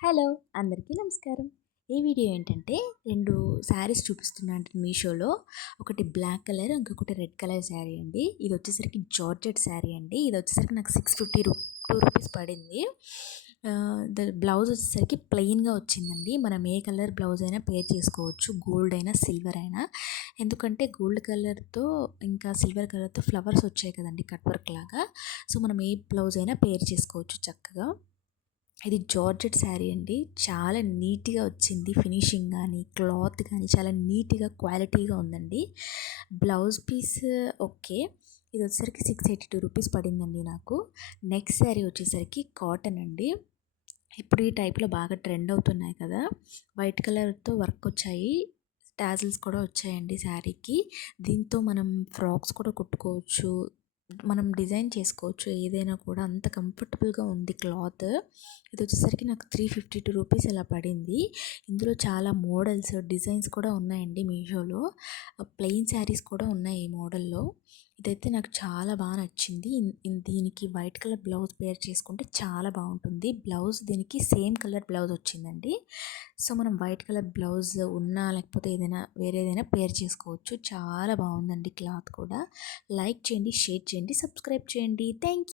Hello! అందరికీ నమస్కారం. ఈ వీడియో ఏంటంటే 2 శారీస్ చూపిస్తున్నాను మీషోలో. ఒకటి బ్లాక్ కలర్, ఇంకొకటి రెడ్ కలర్ శారీ అండి. ఇదొచ్చేసరికి జార్జెట్ శారీ అండి. ఇదొచ్చేసరికి నాకు 650 రూపీస్ పడింది. బ్లౌజ్ వచ్చేసరికి ప్లెయిన్‌గా వచ్చిందండి. మనం ఏ కలర్ బ్లౌజ్ అయినా పేర్ చేసుకోవచ్చు. గోల్డ్ అయినా, సిల్వర్ అయినా. ఎందుకంటే గోల్డ్ కలర్‌తో ఇంకా సిల్వర్ కలర్‌తో ఫ్లవర్స్ వచ్చాయి కదండీ కట్ వర్క్ లాగా. సో, మనం ఏ బ్లౌజ్ అయినా పేర్ చేసుకోవచ్చు చక్కగా. ఇది జార్జెట్ శారీ అండి. చాలా నీట్‌గా వచ్చింది. ఫినిషింగ్ గానీ, క్లాత్ గానీ చాలా నీట్‌గా, క్వాలిటీగా ఉందండి. Blouse piece okay. ఇదొచ్చేసరికి 682 రూపీస్ పడిందండి నాకు. నెక్స్ట్ శారీ వచ్చేసరికి కాటన్ అండి. ఇప్పుడు ఈ టైప్‌లో బాగా ట్రెండ్ అవుతున్నాయి కదా! వైట్ కలర్‌తో వర్క్ వచ్చాయి. టాజిల్స్ కూడా వచ్చాయండి శారీకి. దీంతో మనం ఫ్రాక్స్ కూడా కుట్టుకోవచ్చు. మనం డిజైన్ చేసుకోవచ్చు ఏదైనా కూడా. అంత కంఫర్టబుల్గా ఉంది క్లాత్. ఇది వచ్చేసరికి నాకు 352 రూపీస్ ఇలా పడింది. ఇందులో చాలా మోడల్స్, డిజైన్స్ కూడా ఉన్నాయండి మీషోలో. ప్లెయిన్ శారీస్ కూడా ఉన్నాయి ఈ మోడల్లో. ఇదైతే నాకు చాలా బాగా నచ్చింది. దీనికి వైట్ కలర్ బ్లౌజ్ పేర్ చేసుకుంటే చాలా బాగుంటుంది. బ్లౌజ్ దీనికి సేమ్ కలర్ బ్లౌజ్ వచ్చిందండి. సో, మనం వైట్ కలర్ బ్లౌజ్ ఉన్నా లేకపోతే ఏదైనా వేరేదైనా పేర్ చేసుకోవచ్చు. చాలా బాగుందండి క్లాత్ కూడా. లైక్ చేయండి, షేర్ చేయండి, సబ్స్క్రైబ్ చేయండి. థ్యాంక్